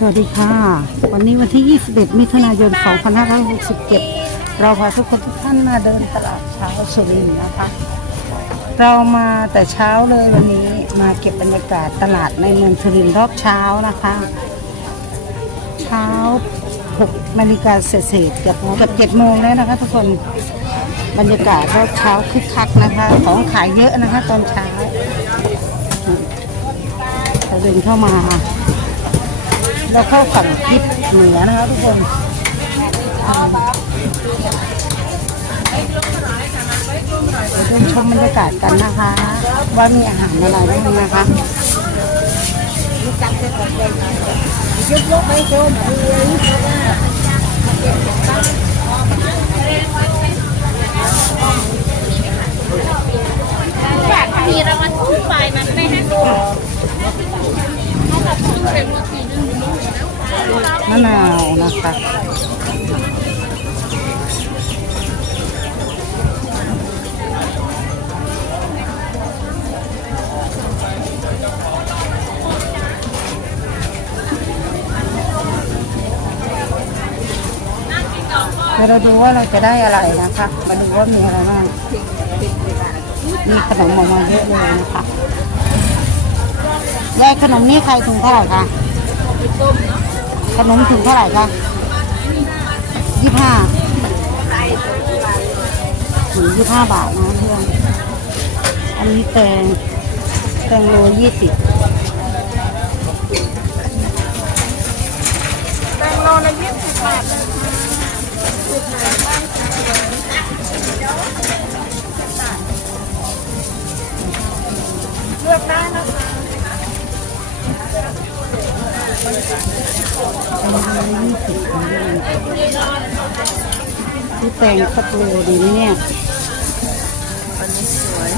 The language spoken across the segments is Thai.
สวัสดีค่ะ วันนี้วันที่ 21 มิถุนายน 2567 เราพาทุกคนทุกท่านมาเดินตลาดเช้าสุรินทร์นะคะ เรามาแต่เช้าเลยวันนี้มาเก็บบรรยากาศตลาดในเมืองสุรินทร์รอบเช้านะคะ เช้า6นาฬิกาเศษๆเกือบเกือบ7โมงแล้วนะคะทุกคนบรรยากาศรอบเช้าคึกคักนะคะ ของขายเยอะนะคะ ตอนเช้าเราเดินเข้ามา เราเข้าฝั่งทิศเหนือนะคะทุกคนเดินชมบรรยากาศกันนะคะ ว่ามีอาหารอะไรบ้างนะคะมีรางวัลทุกฝ่ายมันไม่ให้ดูมะนาวนะคะเดี๋ยวเราดูว่าเราจะได้อะไรนะคะ มาดูว่ามีอะไรบ้าง มีขนมออกมาเยอะเลยนะคะยายขนมนี่ใครถุงเท่าไหร่คะ ขนมถุงเท่าไหร่คะยี่ห้าถุงยี่ห้าบาทนะเพื่อน อันนี้แตงแตงโลยี่สิบแตงโลละยี่สิบบาทเลยเลือกได้นะคะ แตงโลยี่สิบที่แตงสักโลดีไหมเนี่ยอันนี้สวย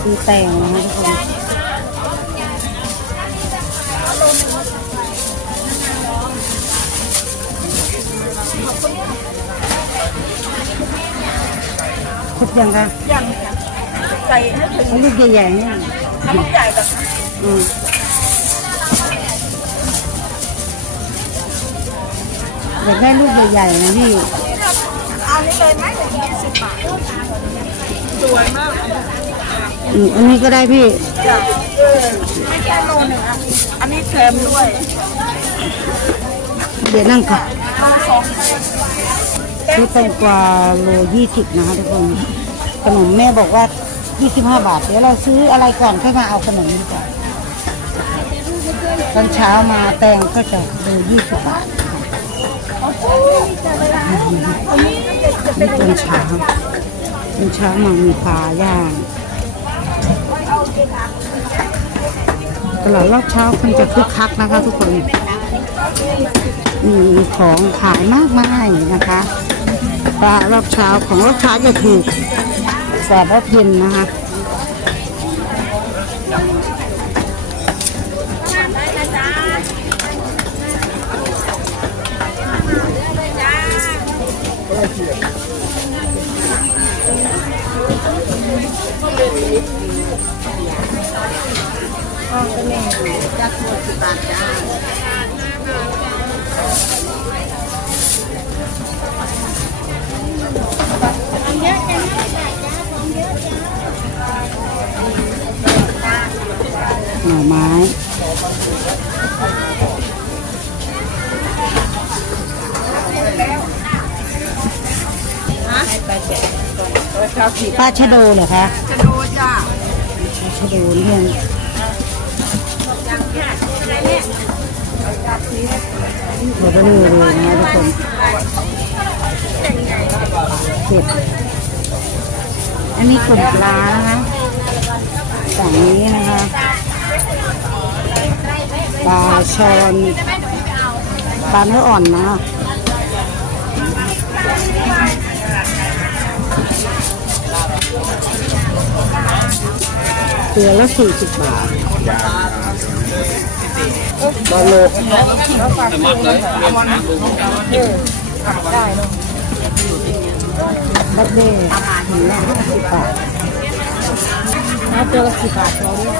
คือแตงนะคะทุกคนครบยังคะยังใส่ให้ถึงเอาลูกใหญ่ๆเนี่ยน้ำใหญ่แบบอืม อยากได้ลูกใหญ่ๆนะพี่เอานี้เลยไหมยี่สิบบาทสวยมากอืมอันนี้ก็ได้พี่จ้ะเออไม่แค่โลหนึ่งอะอันนี้แถมด้วย เดี๋ยวนั่งค่ะต้องสองซื้อแตงกวาโลยี่สิบนะคะทุกคนขนมแม่บอกว่ายี่สิบห้าบาท เดี๋ยวเราซื้ออะไรก่อนค่อยมาเอาขนมดีกว่าตอนเช้ามาแตงก็จะโลยี่สิบบาท นี่ตอนช้างตอนช้างมามีปลาย่างตลาดรอบเช้าคงจะคึกคักนะคะทุกคนมีของขายมากมายนะคะปลารอบเช้าของรอบเช้าจะถูกกว่ารอบเย็นนะคะ ป้าชะโดเหรอคะจะดูจ้าป้าชะโดเรื่องเราก็ดูเลยนะทุกคนเผ็ดอันนี้กลุ่มปลานะคะฝั่งนี้นะคะปลาชอนปลาเนื้ออ่อนนะ ตัวละสี่สิบบาทบอลโลกบัตเบ้ถึงละห้าสิบบาทนะตัวละสิบบาทเราเนี่ย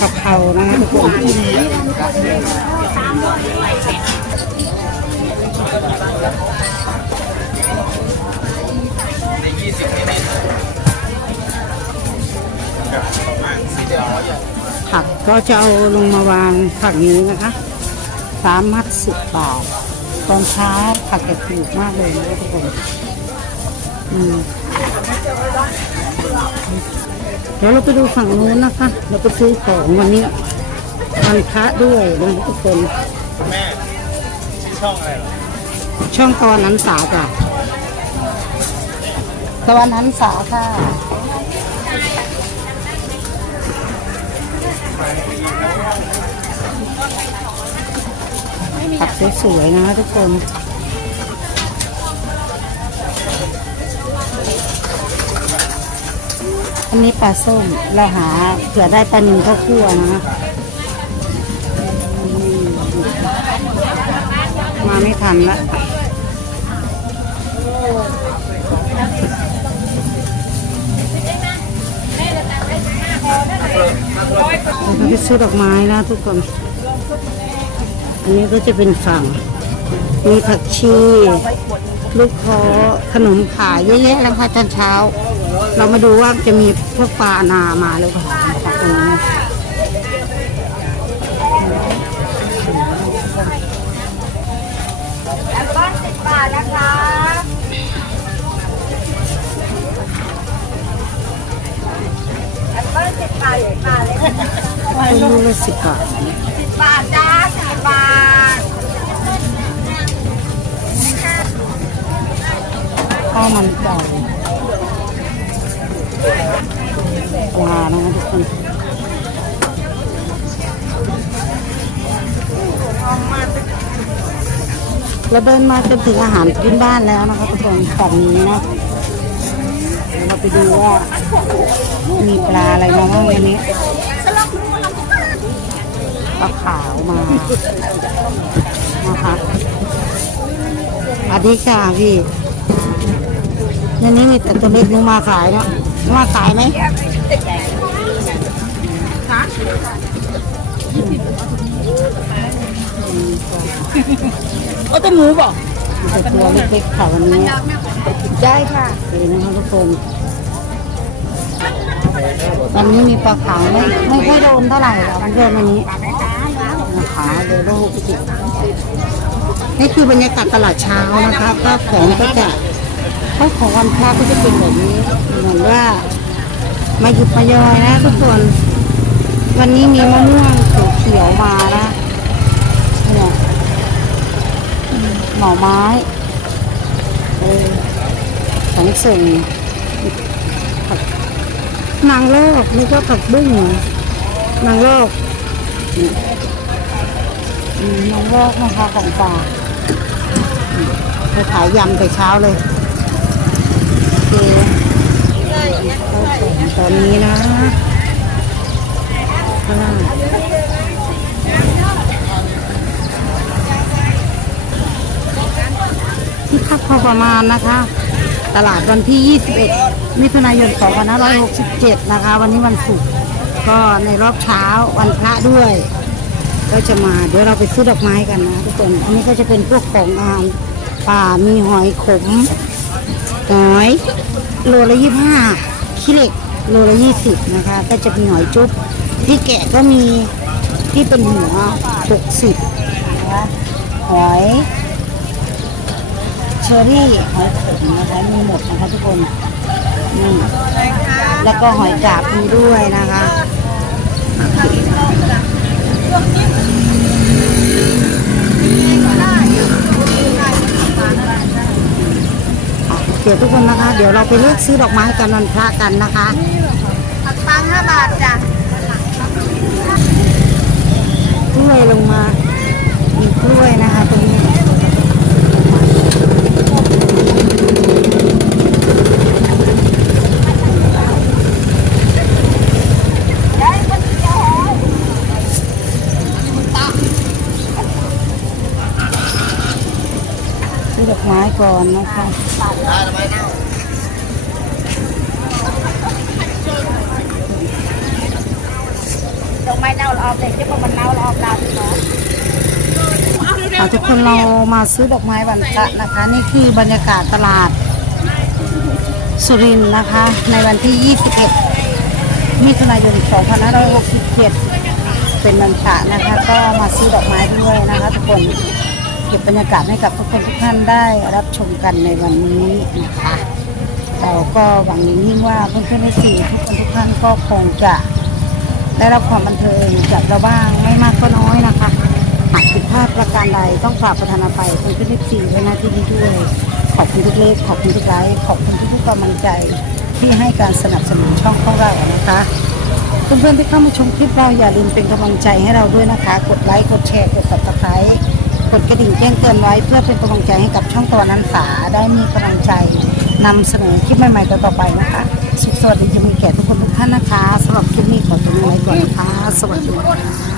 กะเพรานะคะทุกคน กก็จะเอาลงมาวางผักนี้นะคะสามมัดสิบบาท ตอนเช้าผักจะถูกมากเลยนะคะทุกคนอืมเดี๋ยวเราไปดูฝั่งนู้นนะคะ เราไปซื้อของวันนี้วันพระด้วยนะทุกคน แม่ชื่อช่องอะไรเหรอ ช่องตะวันนั้นสาจ้ะตะวันนั้นสาค่ะผัก สวยๆนะทุกคนอันนี้ปลาส้มเราหาเผื่อได้ปลาหนึ่งข้าวคั่วนะมมาไม่ทันละเราไปซื้อดอกไม้นะทุกคน อันนี้ก็จะเป็นฝั่ง มีผักชีลูกคอขนมขายเยอะแยะแล้วค่ะตอนเช้า เรามาดูว่าจะมีพวกปลานามาหรือเปล่าตรงนี้แอปเปิ้ลสิบบาทนะคะแอปเปิ้ลสิบบาทสิบบาทเลยค่ะเป็นลูกละสิบบาท สิบบาทจ้าสิบบาท ข้าวมันไก่ ปลานะคะทุกคนเราเดินมาจนถึงอาหารพื้นบ้านแล้วนะคะทุกคนฝั่งนี้นะเดี๋ยวเราไปดูว่ามีปลาอะไรมาบ้างวันนี้ปลาขาวมานะคะสวัสดีค่ะพี่ ในนี้มีแต่ตัวเล็กหนูมาขายเนาะหนูมาขายไหมโอ้ตัวหมูบอกมีแต่ตัวเล็กๆค่ะวันนี้ได้ค่ะเลยนะคะทุกคนวันนี้มีปลาขาวไม่ไม่ค่อยโดนเท่าไหร่หรอกมันเดินวันนี้นะคะเดี๋ยวเราไปจินี่คือบรรยากาศตลาดเช้านะคะข้าวของก็จะ ข้าของวันพระก็จะเป็นแบบนี้เหมือนว่ามาหยิบมายอยนะทุกคนวันนี้มีมะม่วงเขียวมานะเนี่ยอืมหน่อไม้เออของส่งผักนางโลกนี่ก็ผักบุ้งนางโลกนี่อืมนางโลกนะคะของป่าไปขายยำแต่เช้าเลย โอเคเข้าของตอนนี้นะข้างล่างที่พักพอประมาณนะคะ ตลาดวันที่ 21 มิถุนายน 2567 นะคะ วันนี้วันศุกร์ก็ในรอบเช้าวันพระด้วย ก็จะมาเดี๋ยวเราไปซื้อดอกไม้กันนะทุกคน อันนี้ก็จะเป็นพวกของอาหารป่ามีหอยขม หอยโลละยี่ห้าขี้เหล็กโลละยี่สิบนะคะ ก็จะมีหอยจุ๊บที่แกะก็มีที่เป็นหัวหกสิบนะคะหอยเชอรี่หอยขมนะคะมีหมดนะคะทุกคนนี่แล้วก็หอยกาบมีด้วยนะคะอะ เดี๋ยวทุกคนนะคะ เดี๋ยวเราไปเลือกซื้อดอกไม้กันวันพระกันนะคะผักปังห้าบาทจ้ะกล้วยลงมา มีกล้วยนะคะตรง ก่อนนะคะดอกไม้เนาเรอาเด็กจะบอกมันนาเราเาเราเนาทุกคนเรามาซื้อดอกไม้วันพระนะคะ นี่คือบรรยากาศตลาด สุรินนะคะ ในวันที่ 21 มิถุนายน 2567 เป็นวันพระนะคะ ก็มาซื้อดอกไม้ด้วยนะคะทุกคน ก็บบรรยากาศให้กับทุกคนทุกท่านได้รับชมกันในวันนี้นะคะเราก็หวังอย่างยิ่งว่าเพื่อนๆในสื่ทุกคนทุกท่านก็คงจะได้รับความบันเทิงจากเราบ้างไม่มากก็น้อยนะคะหากผิดพลาดประการใดต้องฝากประธานอภัยคุณพี่นิสีไว้หน้าที่นี้ด้วย ขอบคุณทุกเลขขอบคุณทุกไลค์ขอบคุณทุกๆกำลังใจที่ให้การสนับสนุนช่องของเรานะคะเพื่อนๆที่เข้ามาชมคลิปเราอย่าลืมเป็นกำลังใจให้เราด้วยนะคะ กดไลค์ กดแชร์ กด subscribe กดกระดิ่งแจ้งเตือนไว้เพื่อเป็นกำลังใจให้กับช่องตะวันนันสาได้มีกำลังใจนำเสนอคลิปใหม่ๆต่อๆไปนะคะ สุขสวัสดีจะมีแก่ทุกคนทุกท่านนะคะสำหรับคลิปนี้ขอตัวลาไปก่อนนะคะสวัสดีค่ะ